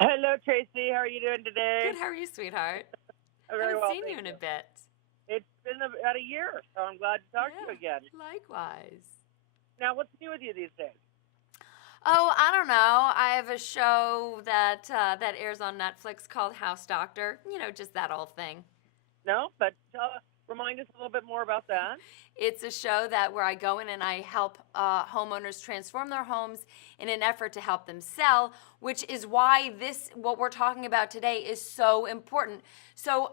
Hello, Tracy. How are you doing Good, today? how are you, sweetheart? Very Haven't well, seen you thank in a you. bit. It's been about a year, so I'm glad to talk to you Yeah, again. likewise. Now, what's new with you these days? Oh, I don't know. I have a show that airs on Netflix called House Doctor. You know, just that old thing. No, but remind us a little bit more about that. It's a show that where I go in and I help homeowners transform their homes in an effort to help them sell, which is why this what we're talking about today is so important. So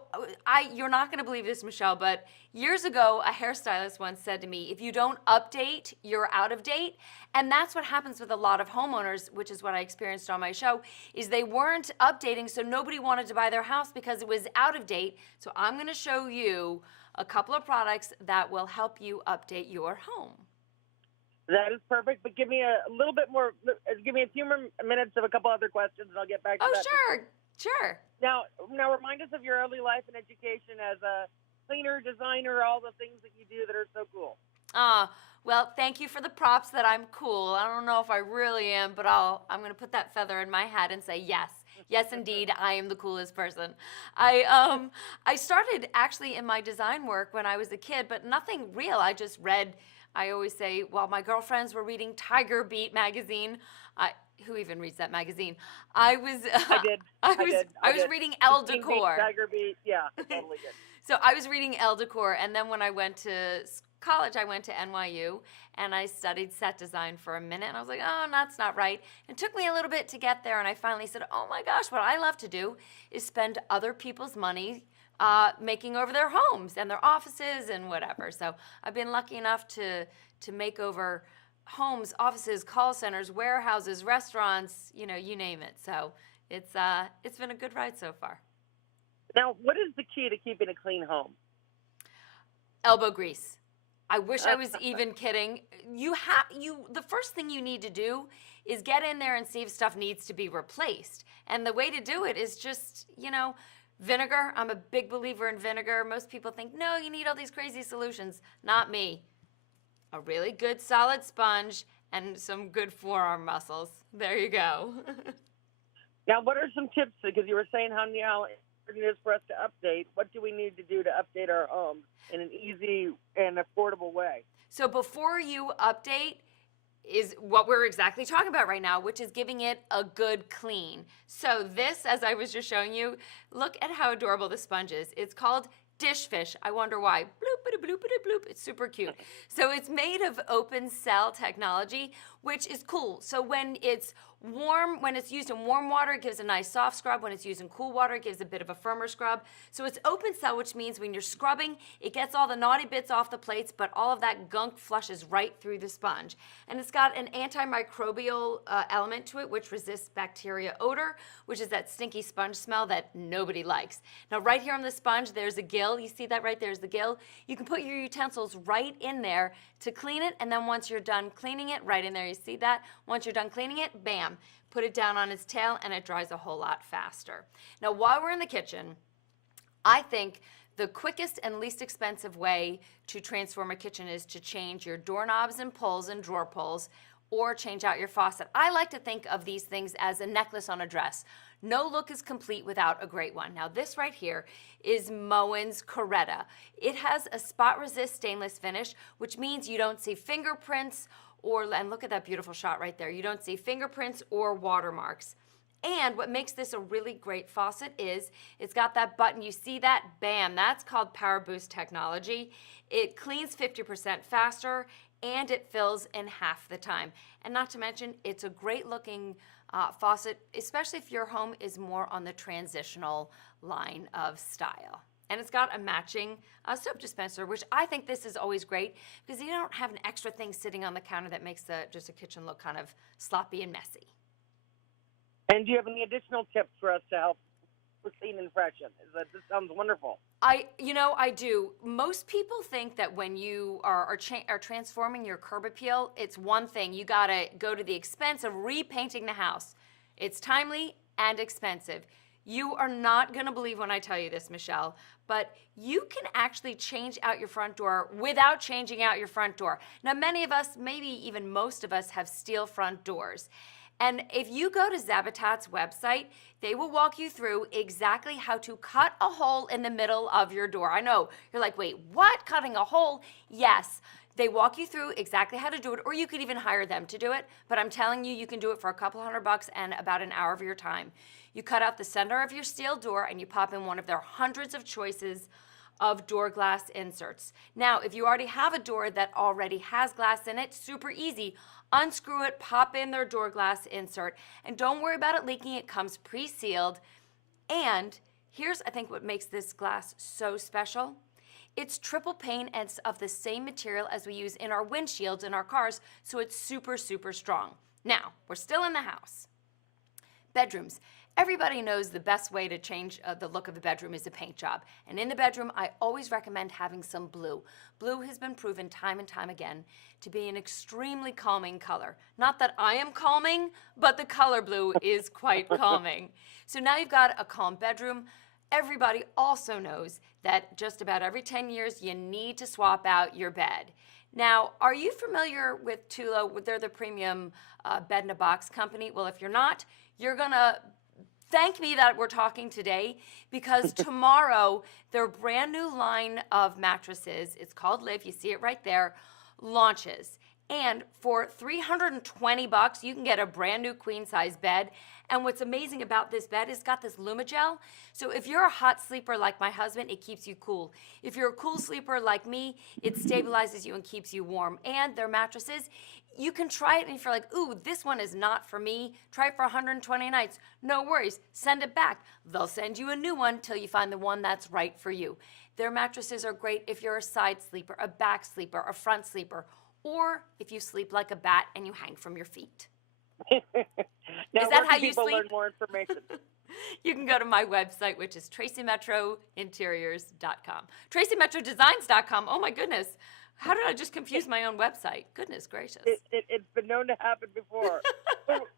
you're not going to believe this, Michelle, but years ago a hairstylist once said to me, if you don't update, you're out of date. And that's what happens with a lot of homeowners, which is what I experienced on my show, is they weren't updating, so nobody wanted to buy their house because it was out of date. So I'm going to show you a couple of products that will help you update your home. That is perfect, but give me a little bit more. Give me a few more minutes of a couple other questions, and I'll get back to Oh, that. sure. Now, remind us of your early life and education as a cleaner, designer, all the things that you do that are so cool. Well, thank you for the props that I'm cool. I don't know if I really am, but I'm going to put that feather in my hat and say yes. Yes, indeed, I am the coolest person. I started actually in my design work when I was a kid, but nothing real. I just read. I always say, while my girlfriends were reading Tiger Beat magazine, who even reads that magazine? I was, I did. I did. I I was did. reading Elle Christine Beat, Decor. Tiger Beat. Yeah, I totally did. So I was reading Elle Decor, and then when I went to college, I went to NYU, and I studied set design for a minute, and I was like, oh, that's not right. It took me a little bit to get there, and I finally said, oh my gosh, what I love to do is spend other people's money making over their homes and their offices and whatever. So I've been lucky enough to make over homes, offices, call centers, warehouses, restaurants, you know, you name it. So it's been a good ride so far. Now, what is the key to keeping a clean home? Elbow grease. I wish I was even kidding. The first thing you need to do is get in there and see if stuff needs to be replaced. And the way to do it is just, vinegar. I'm a big believer in vinegar. Most people think, no, you need all these crazy solutions. Not me. A really good solid sponge and some good forearm muscles. There you go. Now, what are some tips? Because you were saying how important it is for us to update. What do we need to do to update our homes in an easy and affordable way? So before you update, is what we're exactly talking about right now, which is giving it a good clean. So this, as I was just showing you, look at how adorable the sponge is. It's called Dish Fish. I wonder why. Bloop, bloop, bloop. It's super cute. So it's made of open cell technology, which is cool. So when it's warm, when it's used in warm water, it gives a nice soft scrub. When it's used in cool water, it gives a bit of a firmer scrub. So it's open cell, which means when you're scrubbing, it gets all the naughty bits off the plates, but all of that gunk flushes right through the sponge. And it's got an antimicrobial element to it, which resists bacteria odor, which is that stinky sponge smell that nobody likes. Now, right here on the sponge, there's a gill. You see that right there's the gill. You can put your utensils right in there to clean it, and then once you're done cleaning it, right in there, you see that? Once you're done cleaning it, bam, put it down on its tail, and it dries a whole lot faster. Now, while we're in the kitchen, I think the quickest and least expensive way to transform a kitchen is to change your doorknobs and pulls and drawer pulls, or change out your faucet. I like to think of these things as a necklace on a dress. No look is complete without a great one. Now this right here is Moen's Coretta. It has a spot resist stainless finish, which means you don't see fingerprints and look at that beautiful shot right there. You don't see fingerprints or watermarks. And what makes this a really great faucet is it's got that button. You see that? Bam. That's called Power Boost technology. It cleans 50% faster and it fills in half the time. And not to mention, it's a great looking faucet, especially if your home is more on the transitional line of style. And it's got a matching soap dispenser, which I think this is always great because you don't have an extra thing sitting on the counter that makes just a kitchen look kind of sloppy and messy. And do you have any additional tips for us to help with clean and freshen? This sounds wonderful. I do. Most people think that when you are transforming your curb appeal, it's one thing. You gotta go to the expense of repainting the house. It's timely and expensive. You are not gonna believe when I tell you this, Michelle, but you can actually change out your front door without changing out your front door. Now, many of us, maybe even most of us, have steel front doors. And if you go to Zabatat's website, they will walk you through exactly how to cut a hole in the middle of your door. I know, you're like, wait, what? Cutting a hole? Yes. They walk you through exactly how to do it, or you could even hire them to do it. But I'm telling you, you can do it for a couple $100 and about an hour of your time. You cut out the center of your steel door and you pop in one of their hundreds of choices of door glass inserts. Now, if you already have a door that already has glass in it, super easy. Unscrew it, pop in their door glass insert, and don't worry about it leaking. It comes pre-sealed. And here's, I think, what makes this glass so special. It's triple pane and it's of the same material as we use in our windshields in our cars, so it's super, super strong. Now, we're still in the house. Bedrooms. Everybody knows the best way to change the look of the bedroom is a paint job. And in the bedroom, I always recommend having some blue. Blue has been proven time and time again to be an extremely calming color. Not that I am calming, but the color blue is quite calming. So now you've got a calm bedroom. Everybody also knows that just about every 10 years, you need to swap out your bed. Now, are you familiar with Tula? They're the premium bed in a box company. Well, if you're not, you're going to thank me that we're talking today, because tomorrow their brand new line of mattresses, it's called Live, you see it right there, launches. And for $320, you can get a brand new queen size bed. And what's amazing about this bed is it's got this Lumigel. So if you're a hot sleeper like my husband, it keeps you cool. If you're a cool sleeper like me, it stabilizes you and keeps you warm. And their mattresses, you can try it, and if you're like, ooh, this one is not for me, try it for 120 nights. No worries, send it back. They'll send you a new one till you find the one that's right for you. Their mattresses are great if you're a side sleeper, a back sleeper, a front sleeper, or if you sleep like a bat and you hang from your feet. Now, is that how you people sleep? learn more information? You can go to my website, which is tracymetrointeriors.com. tracymetrodesigns.com. Oh my goodness. How did I just confuse my own website? Goodness gracious. It's been known to happen before.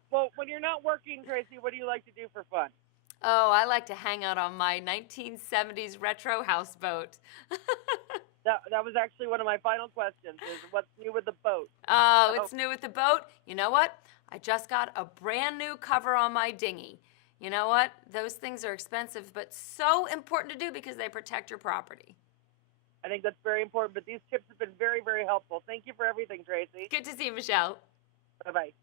Well, when you're not working, Tracy, what do you like to do for fun? Oh, I like to hang out on my 1970s retro houseboat. That was actually one of my final questions, is what's new with the boat? Oh, it's new with the boat. You know what? I just got a brand new cover on my dinghy. You know what? Those things are expensive, but so important to do because they protect your property. I think that's very important, but these tips have been very, very helpful. Thank you for everything, Tracy. Good to see you, Michelle. Bye-bye.